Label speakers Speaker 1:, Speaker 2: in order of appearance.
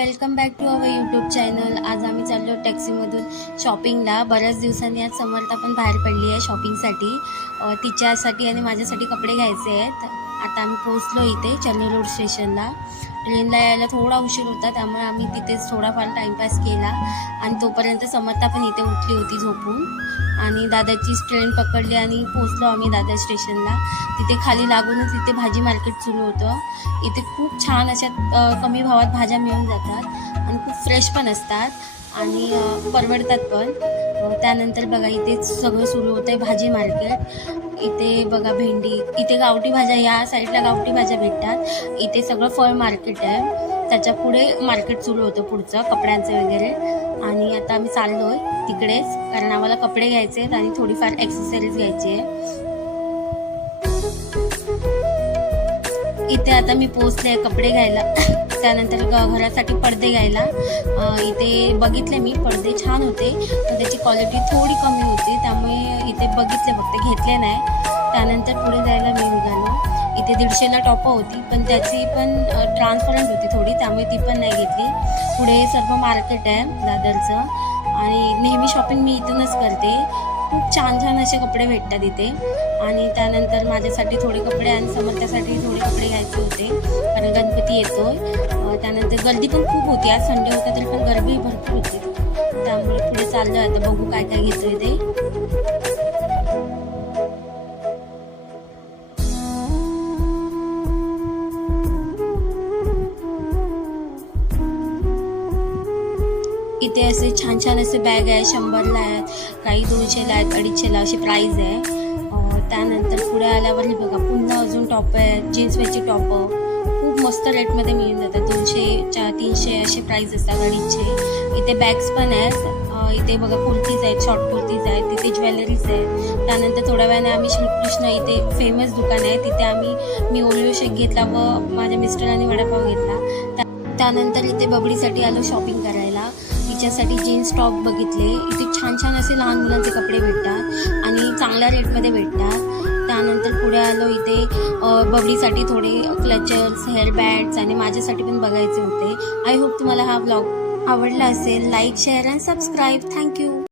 Speaker 1: Welcome back to our YouTube channel. आज आम्ही चाललो टॅक्सीमधून शॉपिंगला. बऱ्याच दिवसांनी आज समर्थ पण बाहेर पडली आहे शॉपिंगसाठी. तिच्यासाठी आणि माझ्यासाठी कपडे घ्यायचे आहेत. आता आम्ही पोहोचलो इथे चेन्नई रोड स्टेशनला. ट्रेनला यायला थोडा उशीर होता त्यामुळे आम्ही तिथेच थोडाफार टाईमपास केला. आणि तोपर्यंत समर्था पण इथे उठली होती झोपून. आणि दादाची ट्रेन पकडली आणि पोहोचलो आम्ही दादा स्टेशनला. तिथे खाली लागूनच इथे भाजी मार्केट सुरू होतं. इथे खूप छान अशा कमी भावात भाज्या मिळून जातात. आणि खूप फ्रेश पण असतात. आणि परवडतात पण. त्यानंतर बघा इथे सगळं सुरू होतं आहे भाजी मार्केट. इथे बघा भेंडी इथे गावठी भाज्या या साईडला गावठी भाज्या भेटतात. इथे सगळं फळ मार्केट आहे. त्याच्या पुढे मार्केट सुरू होतं पुढचं कपड्यांचं वगैरे. आणि आता आम्ही आहे तिकडेच कारण आम्हाला कपडे घ्यायचे आहेत आणि थोडीफार एक्सेसरीज घ्यायची आहे. इथे आता मी पोचले कपडे घ्यायला. त्यानंतर घरासाठी पडदे घ्यायला. इथे बघितले मी पडदे छान होते. पण त्याची क्वालिटी थोडी कमी होती त्यामुळे इथे बघितले फक्त घेतले नाही. त्यानंतर पुढे जायला मी निघालो. इथे दीडशेला टॉप होती पण त्याची पण ट्रान्सपरंट होती थोडी त्यामुळे ती पण नाही घेतली. पुढे सर्व मार्केट आहे दादरचं. आणि नेहमी शॉपिंग मी इथूनच करते. खूप छान छान असे कपडे भेटतात इथे. आणि त्यानंतर माझ्यासाठी थोडे कपडे आणि समर्थ्यासाठी थोडे कपडे घ्यायचे होते. कारण गणपती येतोय. त्यानंतर गर्दी पण खूप होती. आज संडे होता तरी पण गर्दी भरपूर होती. त्यामुळे पुढे चाललो आता. बघू काय काय घेतोय ते. इथे असे छान छान असे बॅग आहे शंभरला आहेत काही दोनशेला आहेत अडीचशेला अशी प्राईज आहे. त्यानंतर पुढे आल्यावर हे बघा पुन्हा अजून टॉप आहे जीन्सवेची टॉप खूप मस्त रेटमध्ये मिळून जातात. दोनशे चार तीनशे असे प्राईज असतात अडीचशे. इथे बॅग्स पण आहेत. इथे बघा कुर्तीज आहेत शॉर्ट कुर्तीज आहेत तिथे ज्वेलरीज आहेत. त्यानंतर थोड्या वेळाने आम्ही श्रीकृष्ण इथे फेमस दुकान आहे. तिथे आम्ही मी ओलिओ शेक घेतला व माझ्या मिस्टरांनी वडापाव घेतला. त्या- त्यानंतर इथे बबडीसाठी आलो शॉपिंग करायला. तिच्यासाठी जीन्स टॉप बघितले. इथे छान छान असे लहान मुलांचे कपडे भेटतात आणि चांगल्या रेटमध्ये भेटतात. त्यानंतर पुढे आलो इथे बबडीसाठी थोडे क्लचर्स हेअर बँड्स आणि माझ्यासाठी पण बघायचे होते. आय होप तुम्हाला हा ब्लॉग आवडला असेल. Like share and subscribe thank you